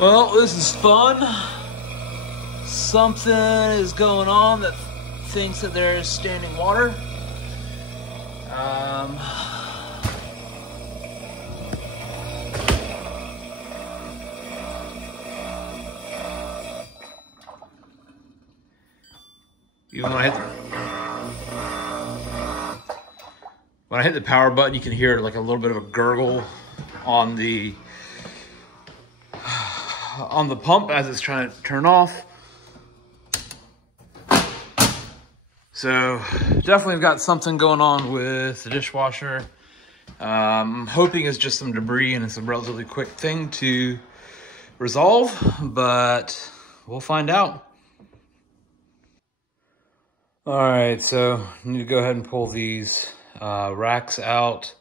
Well, this is fun. Something is going on that thinks that there is standing water. Even when I hit the power button, you can hear like a little bit of a gurgle on the pump as it's trying to turn off. So definitely got something going on with the dishwasher. I'm hoping it's just some debris and it's a relatively quick thing to resolve, but we'll find out. All right, so I need to go ahead and pull these racks out,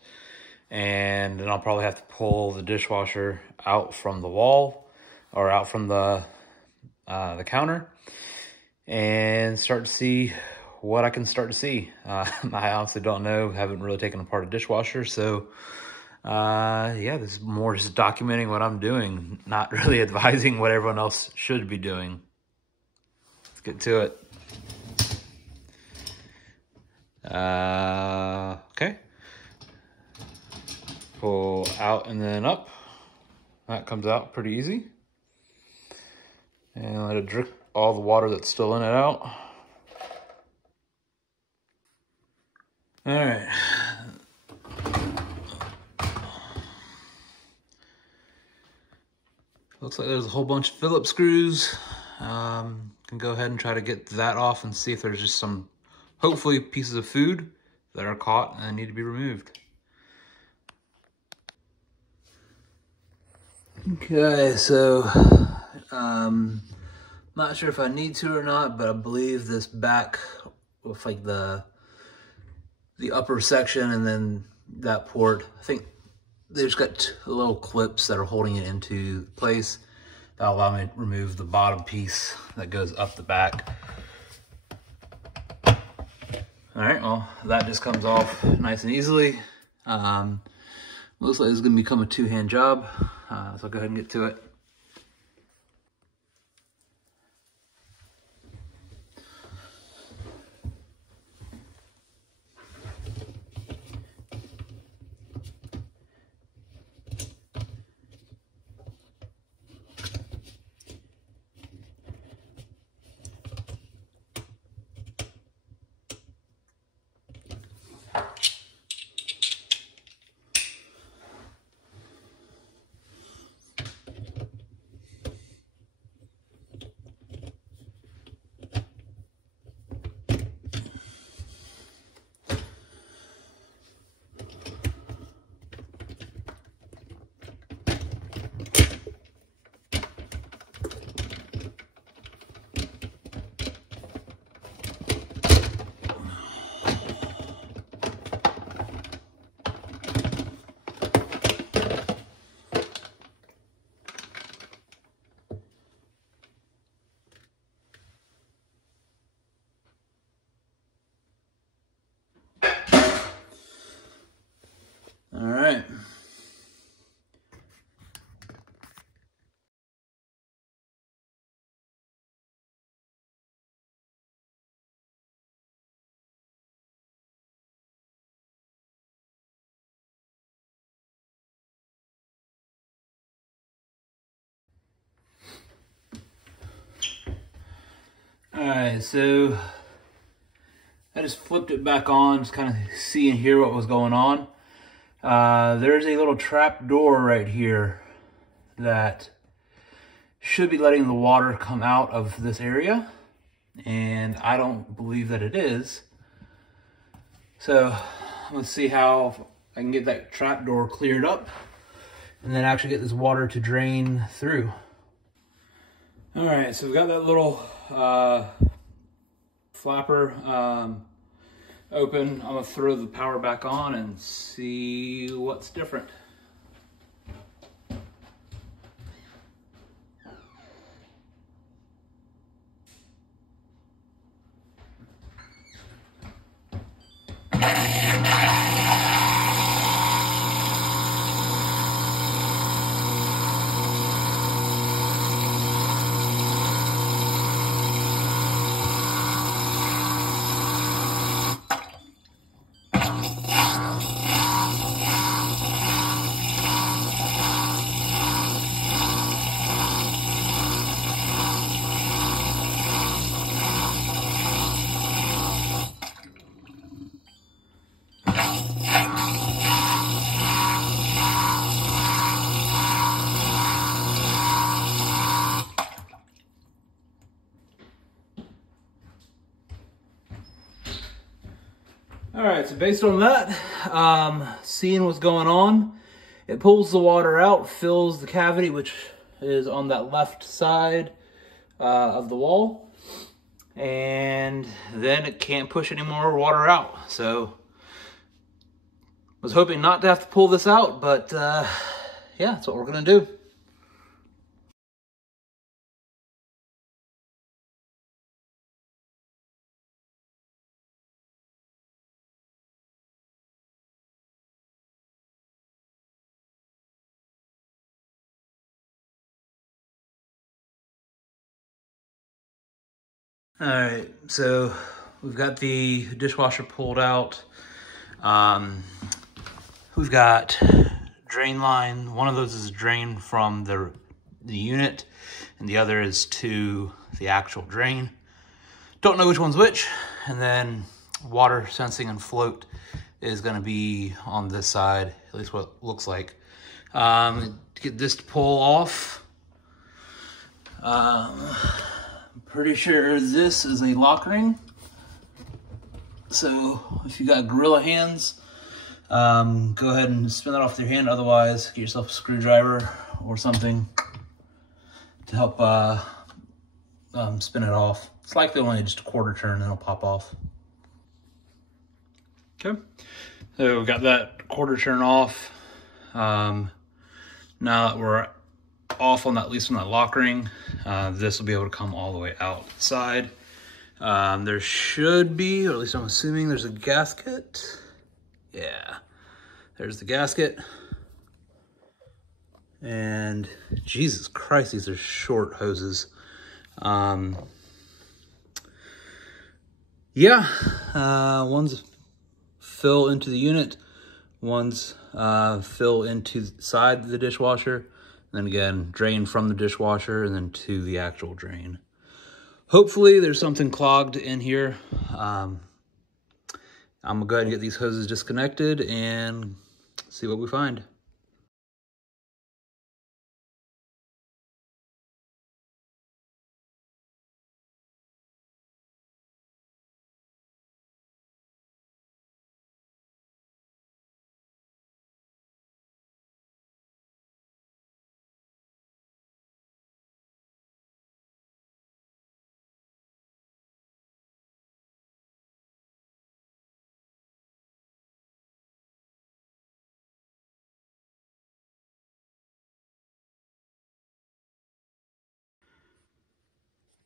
and then I'll probably have to pull the dishwasher out from the wall or out from the counter and start to see what I can start to see. I honestly don't know, haven't really taken apart a dishwasher, so yeah, this is more just documenting what I'm doing, not really advising what everyone else should be doing. Let's get to it. Okay. Pull out and then up. That comes out pretty easy. And let it drip all the water that's still in it out. All right. Looks like there's a whole bunch of Phillips screws. Can go ahead and try to get that off and see if there's just some, hopefully, pieces of food that are caught and need to be removed. Okay, so not sure if I need to or not, but I believe this back with like the upper section and then that port, I think they just got little clips that are holding it into place that'll allow me to remove the bottom piece that goes up the back. All right, well, that just comes off nice and easily. Looks like it's gonna become a two-hand job, so I'll go ahead and get to it. All right. All right, so I just flipped it back on, just kind of see and hear what was going on. There's a little trap door right here that should be letting the water come out of this area, and I don't believe that it is. So let's see how I can get that trap door cleared up and then actually get this water to drain through. All right, so we've got that little flapper open. I'm gonna throw the power back on and see what's different. All right, so based on that, seeing what's going on, it pulls the water out, fills the cavity, which is on that left side of the wall, and then it can't push any more water out. So was hoping not to have to pull this out, but yeah, that's what we're gonna do. All right, so we've got the dishwasher pulled out. We've got drain line. One of those is a drain from the unit, and the other is to the actual drain. Don't know which one's which. And then water sensing and float is gonna be on this side, at least what it looks like. To get this to pull off, pretty sure this is a lock ring. So if you got gorilla hands, go ahead and spin that off with your hand. Otherwise, get yourself a screwdriver or something to help spin it off. It's likely only just a quarter turn, and it'll pop off. Okay, so we've got that quarter turn off. Now that we're off on that, at least on that lock ring, this will be able to come all the way outside. There should be, or at least I'm assuming, there's a gasket. Yeah, there's the gasket. And Jesus Christ, these are short hoses. Yeah, one's fill into the unit, one's fill into the side of the dishwasher. Then again, drain from the dishwasher and then to the actual drain. Hopefully there's something clogged in here. I'm gonna go ahead and get these hoses disconnected and see what we find.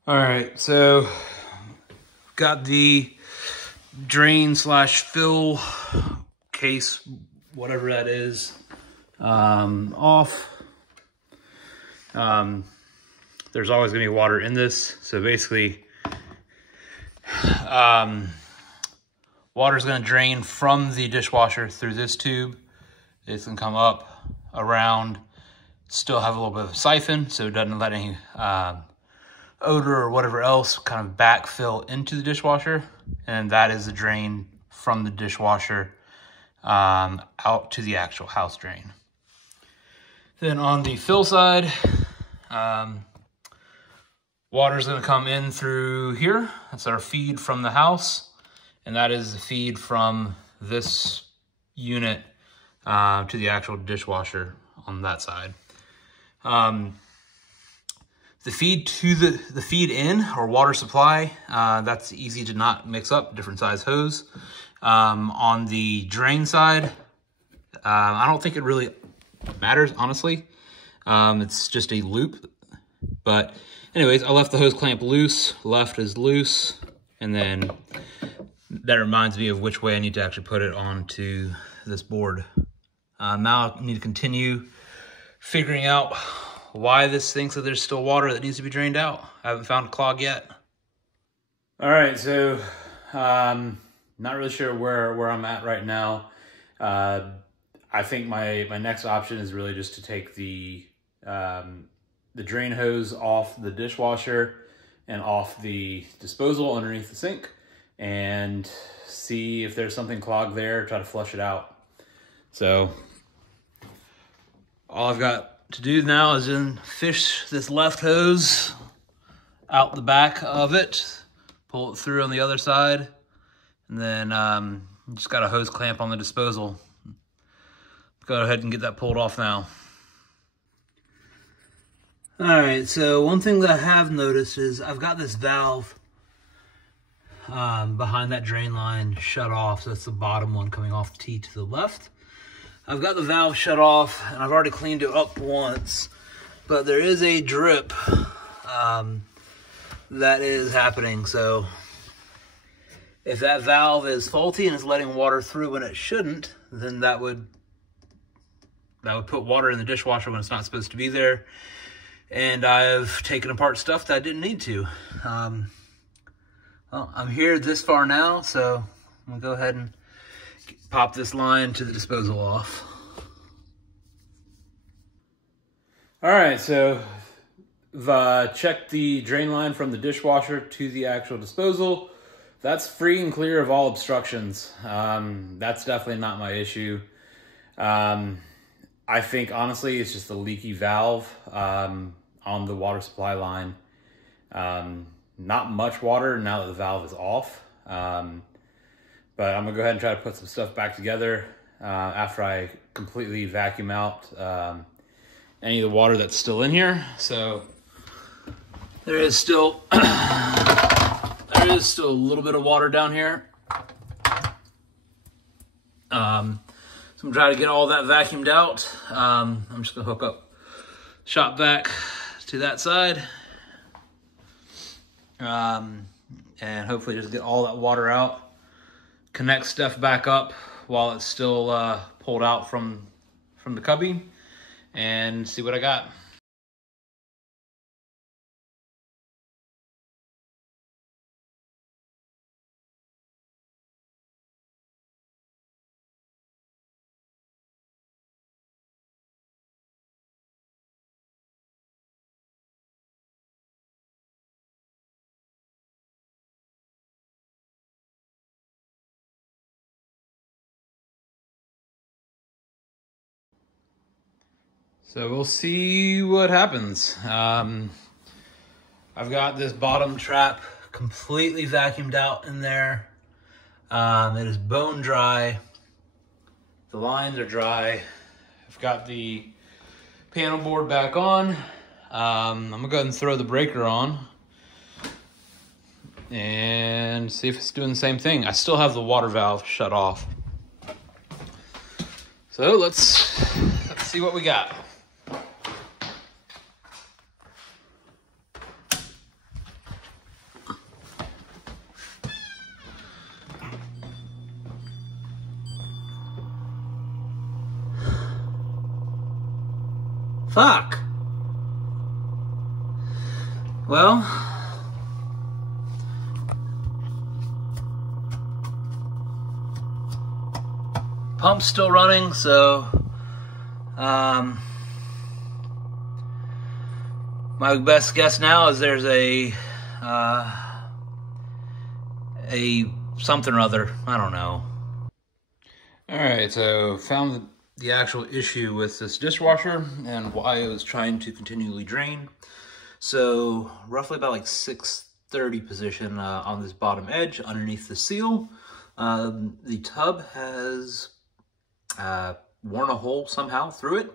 All right, so got the drain slash fill case, whatever that is, off. There's always gonna be water in this. So basically, water's gonna drain from the dishwasher through this tube. It's gonna come up, around, still have a little bit of a siphon, so it doesn't let any odor or whatever else kind of backfill into the dishwasher. And that is the drain from the dishwasher out to the actual house drain. Then on the fill side, water is going to come in through here. That's our feed from the house. And that is the feed from this unit to the actual dishwasher on that side. The feed to the feed in, or water supply, that's easy to not mix up, different size hose. On the drain side, I don't think it really matters, honestly. It's just a loop. But anyways, I left the hose clamp loose, left is loose, and then that reminds me of which way I need to actually put it onto this board. Now I need to continue figuring out why this thinks that there's still water that needs to be drained out. I haven't found a clog yet. All right, so not really sure where I'm at right now. I think my next option is really just to take the drain hose off the dishwasher and off the disposal underneath the sink and see if there's something clogged there, try to flush it out. So all I've got to do now is then fish this left hose out the back of it, pull it through on the other side, and then Just got a hose clamp on the disposal. Go ahead and get that pulled off now. Alright, so one thing that I have noticed is I've got this valve behind that drain line shut off. So that's the bottom one coming off the T to the left. I've got the valve shut off and I've already cleaned it up once, but there is a drip that is happening. So if that valve is faulty and is letting water through when it shouldn't, then that would put water in the dishwasher when it's not supposed to be there. And I've taken apart stuff that I didn't need to. Well, I'm here this far now, so I'm gonna go ahead and pop this line to the disposal off. All right, so I've checked the drain line from the dishwasher to the actual disposal. That's free and clear of all obstructions. That's definitely not my issue. I think, honestly, it's just a leaky valve on the water supply line. Not much water now that the valve is off. But I'm gonna go ahead and try to put some stuff back together after I completely vacuum out any of the water that's still in here. So there is still a little bit of water down here. So I'm gonna try to get all that vacuumed out. I'm just gonna hook up shop vac to that side. And hopefully just get all that water out, connect stuff back up while it's still pulled out from the cubby, and see what I got. So we'll see what happens. I've got this bottom trap completely vacuumed out in there. It is bone dry. The lines are dry. I've got the panel board back on. I'm gonna go ahead and throw the breaker on and see if it's doing the same thing. I still have the water valve shut off. So let's see what we got. Fuck. Well, pump's still running, so my best guess now is there's a something or other. I don't know. All right, so found the actual issue with this dishwasher and why it was trying to continually drain. So roughly about like 630 position on this bottom edge underneath the seal, the tub has worn a hole somehow through it.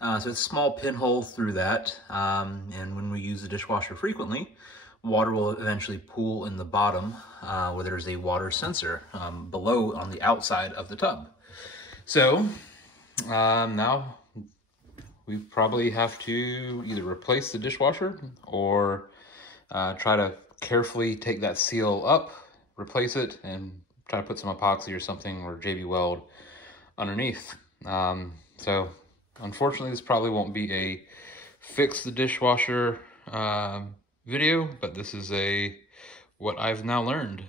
So it's a small pinhole through that, and when we use the dishwasher frequently, water will eventually pool in the bottom where there's a water sensor below on the outside of the tub. So now we probably have to either replace the dishwasher or try to carefully take that seal up, replace it, and try to put some epoxy or something or JB Weld underneath. So unfortunately, this probably won't be a fix the dishwasher video, but this is what I've now learned.